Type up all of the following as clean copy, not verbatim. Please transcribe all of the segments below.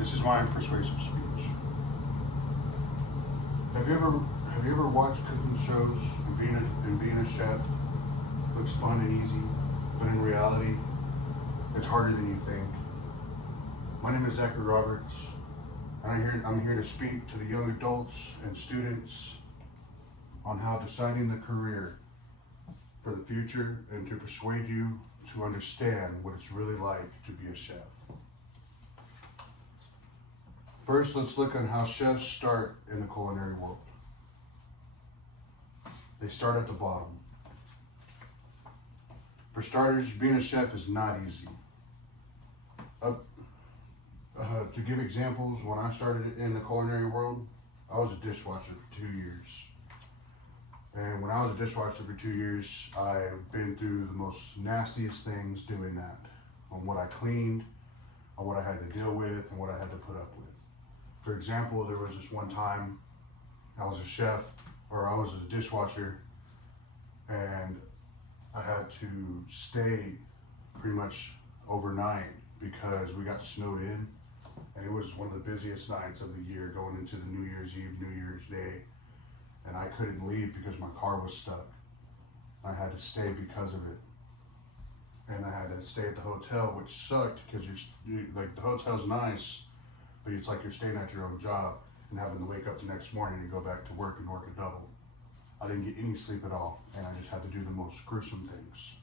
This is my persuasive speech. Have you ever watched cooking shows and being a chef looks fun and easy, but in reality, it's harder than you think. My name is Zachary Roberts, and I'm here to speak to the young adults and students on how deciding the career for the future and to persuade you to understand what it's really like to be a chef. First, let's look at how chefs start in the culinary world. They start at the bottom. For starters, being a chef is not easy. To give examples, when I started in the culinary world, I was a dishwasher for 2 years. And when I was a dishwasher for 2 years, I've been through the most nastiest things doing that. On what I cleaned, on what I had to deal with, and what I had to put up with. For example, there was this one time I was a chef, or I was a dishwasher, and I had to stay pretty much overnight because we got snowed in, and it was one of the busiest nights of the year going into the New Year's Eve, New Year's Day, and I couldn't leave because my car was stuck. I had to stay because of it, and I had to stay at the hotel, which sucked because like the hotel's nice, but it's like you're staying at your own job and having to wake up the next morning and go back to work and work a double. I didn't get any sleep at all, and I just had to do the most gruesome things.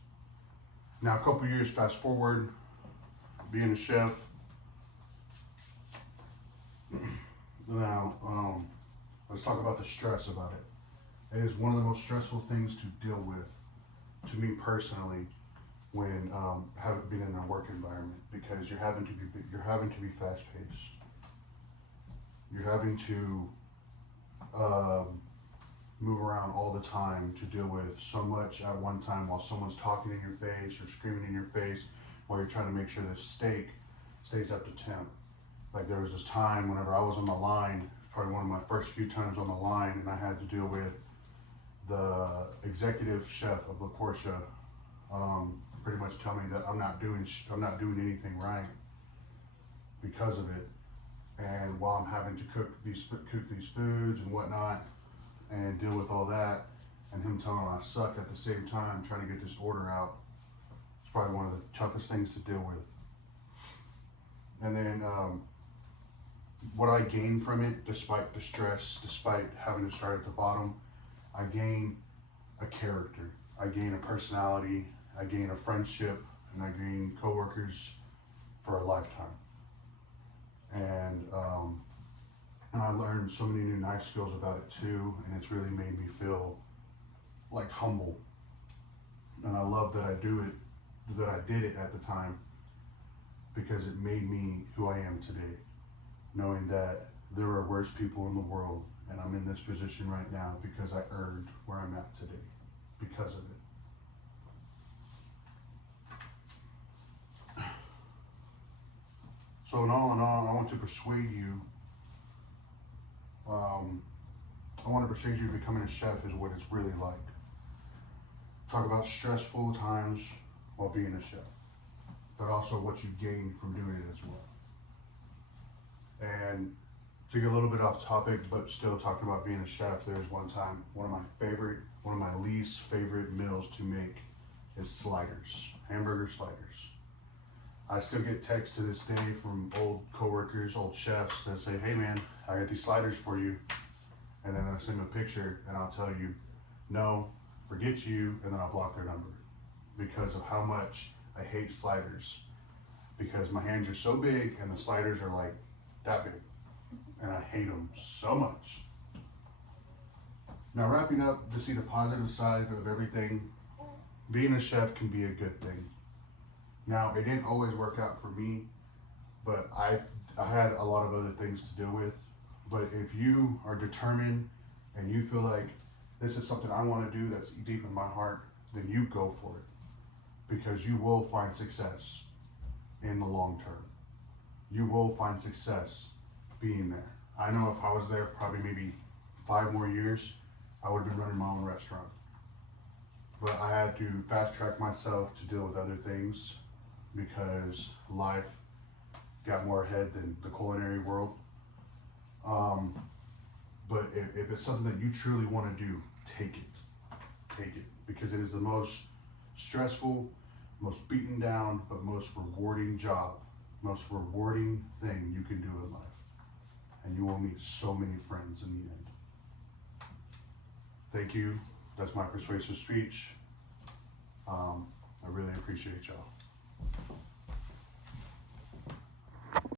Now, a couple years fast forward, being a chef. Now, let's talk about the stress about it. It is one of the most stressful things to deal with, to me personally, when having been in a work environment, because you're having to be fast paced. You're having to move around all the time to deal with so much at one time while someone's talking in your face or screaming in your face while you're trying to make sure the steak stays up to temp. Like there was this time whenever I was on the line, probably one of my first few times on the line, and I had to deal with the executive chef of La Portia pretty much tell me that I'm not doing anything right because of it. And while I'm having to cook these foods and whatnot, and deal with all that, and him telling me I suck at the same time trying to get this order out, it's probably one of the toughest things to deal with. And then what I gained from it, despite the stress, despite having to start at the bottom, I gain a character, I gain a personality, I gain a friendship, and I gain coworkers for a lifetime. And I learned so many new knife skills about it too, and it's really made me feel like humble. And I love that I did it at the time, because it made me who I am today, knowing that there are worse people in the world, and I'm in this position right now because I earned where I'm at today because of it. So in all, I want to persuade you. I want to persuade you becoming a chef is what it's really like. Talk about stressful times while being a chef, but also what you gain from doing it as well. And to get a little bit off topic, but still talking about being a chef, there's one time, one of my least favorite meals to make is sliders, hamburger sliders. I still get texts to this day from old coworkers, old chefs that say, "Hey man, I got these sliders for you." And then I send them a picture and I'll tell you, "No, forget you," and then I'll block their number because of how much I hate sliders. Because my hands are so big and the sliders are like that big, and I hate them so much. Now, wrapping up, to see the positive side of everything, being a chef can be a good thing. Now, it didn't always work out for me, but I had a lot of other things to deal with. But if you are determined and you feel like this is something I want to do that's deep in my heart, then you go for it, because you will find success in the long term. You will find success being there. I know if I was there for probably maybe 5 more years, I would have been running my own restaurant. But I had to fast track myself to deal with other things because life got more ahead than the culinary world. But if it's something that you truly want to do, take it, because it is the most stressful, most beaten down, but most rewarding job, most rewarding thing you can do in life. And you will meet so many friends in the end. Thank you. That's my persuasive speech. I really appreciate y'all.